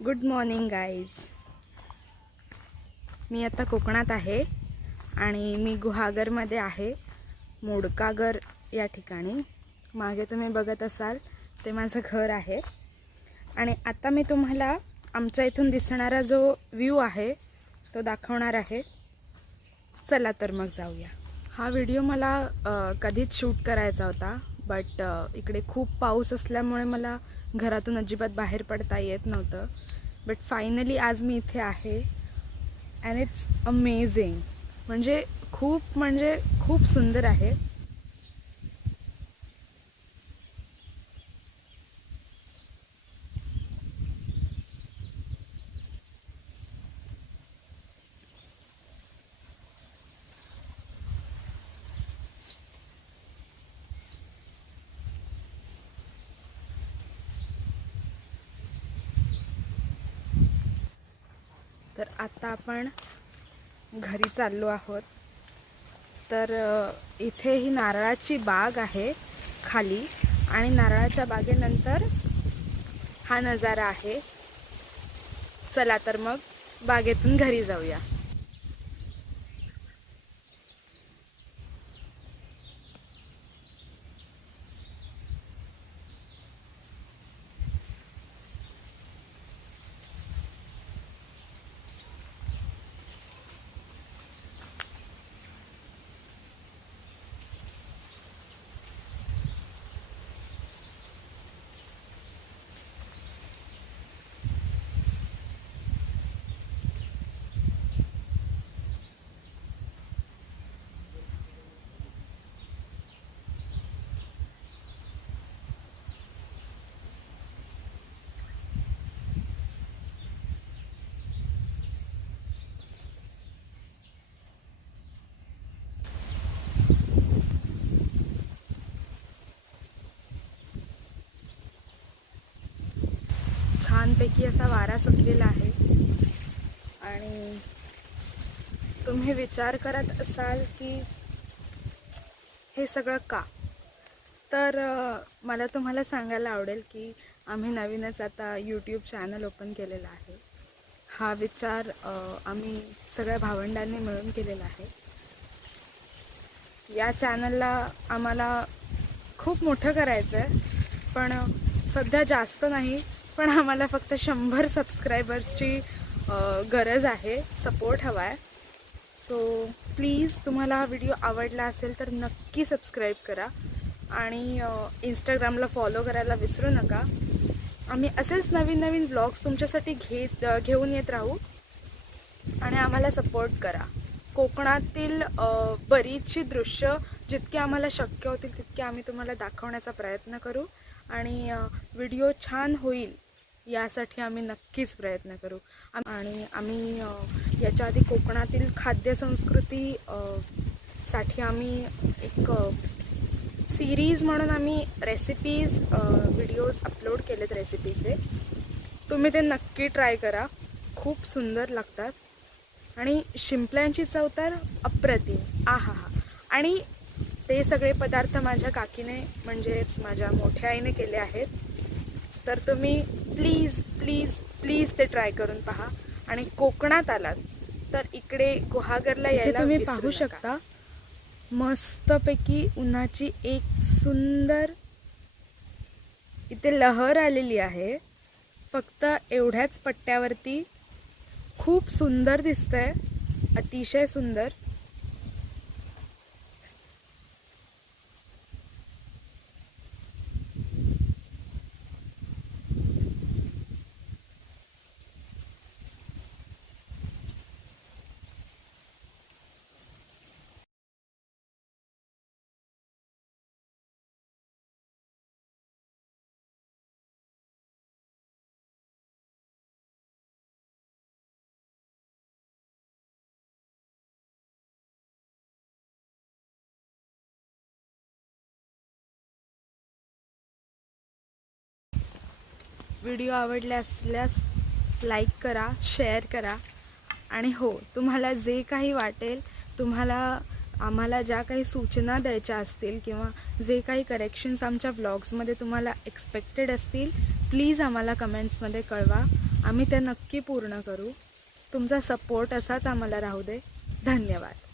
Good morning guys. मी आता कोकणात आहे आणि मी गुहागरमध्ये आहे, मोडकागर या ठिकाणी. मागे तुम्ही बघत असाल ते माझं घर आहे. आणि आता मी तुम्हाला आमच्या इथून दिसणारा जो व्ह्यू आहे तो दाखवणार आहे. चला तर मग जाऊया. हा व्हिडिओ मला कधीच शूट करायचा होता, बट इकडे खूप पाऊस असल्यामुळे मला घरातून अजिबात बाहेर पडता येत नव्हतं. बट फायनली आज मी इथे आहे अँड इट्स अमेझिंग. म्हणजे खूप सुंदर आहे. तर आता आपण घरी चाललो आहोत. तर इथे ही नारळाची बाग आहे खाली, आणि नारळाच्या बागेनंतर हा नजारा आहे. चला तर मग बागेतून घरी जाऊया. छानपैकी असा वारा सुटलेला आहे. आणि तुम्ही विचार करत असाल की हे सगळं का, तर मला तुम्हाला सांगायला आवडेल की आम्ही नवीनच आता यूट्यूब चॅनल ओपन केलेला आहे. हा विचार आम्ही सगळ्या भावंडांनी मिळून केलेला आहे. या चॅनलला आम्हाला खूप मोठं करायचं आहे, पण सध्या जास्त नाही, पण आम्हाला फक्त 100 सबस्क्रायबर्सची गरज आहे, सपोर्ट हवा आहे. सो प्लीज, तुम्हाला हा व्हिडिओ आवडला असेल तर नक्की सबस्क्राईब करा आणि इंस्टाग्रामला फॉलो करायला विसरू नका. आम्ही असेच नवीन नवीन व्लॉग्स तुमच्यासाठी घेऊन येत राहू आणि आम्हाला सपोर्ट करा. कोकणातील बरीचशी दृश्य जितके आम्हाला शक्य होतील तितके आम्ही तुम्हाला दाखवण्याचा प्रयत्न करू, आणि व्हिडिओ छान होईल यासाठी आम्ही नक्कीच प्रयत्न करू. आणि आम्ही याच्या आधी कोकणातील खाद्यसंस्कृती साठी आम्ही एक सिरीज म्हणून आम्ही रेसिपीज व्हिडिओज अपलोड केलेत रेसिपीचे. तुम्ही ते नक्की ट्राय करा, खूप सुंदर लागतात. आणि शिंपल्यांची चव तर अप्रतिम, आहा हा. आणि ते सगळे पदार्थ माझ्या काकीने म्हणजेच माझ्या मोठ्या आईने केले आहेत. तर तुम्ही प्लीज प्लीज प्लीज ते ट्राय करून पहा. आणि कोकणात आलात तर इकडे गुहागरला यायला तुम्ही पाहू शकता. मस्तपैकी उन्हाची एक सुंदर इथे लहर आलेली आहे. फक्त एवढ्याच पट्ट्यावरती खूप सुंदर दिसतंय, अतिशय सुंदर. व्हिडिओ आवडले असल्यास लाईक करा, शेअर करा. आणि हो, तुम्हाला जे काही वाटेल, आम्हाला ज्या काही सूचना द्यायच्या असतील किंवा जे काही करेक्शन्स आमच्या ब्लॉग्समध्ये तुम्हाला एक्सपेक्टेड असतील, प्लीज आम्हाला कमेंट्समध्ये कळवा. आम्ही ते नक्की पूर्ण करू. तुमचा सपोर्ट असाच आम्हाला राहू दे. धन्यवाद.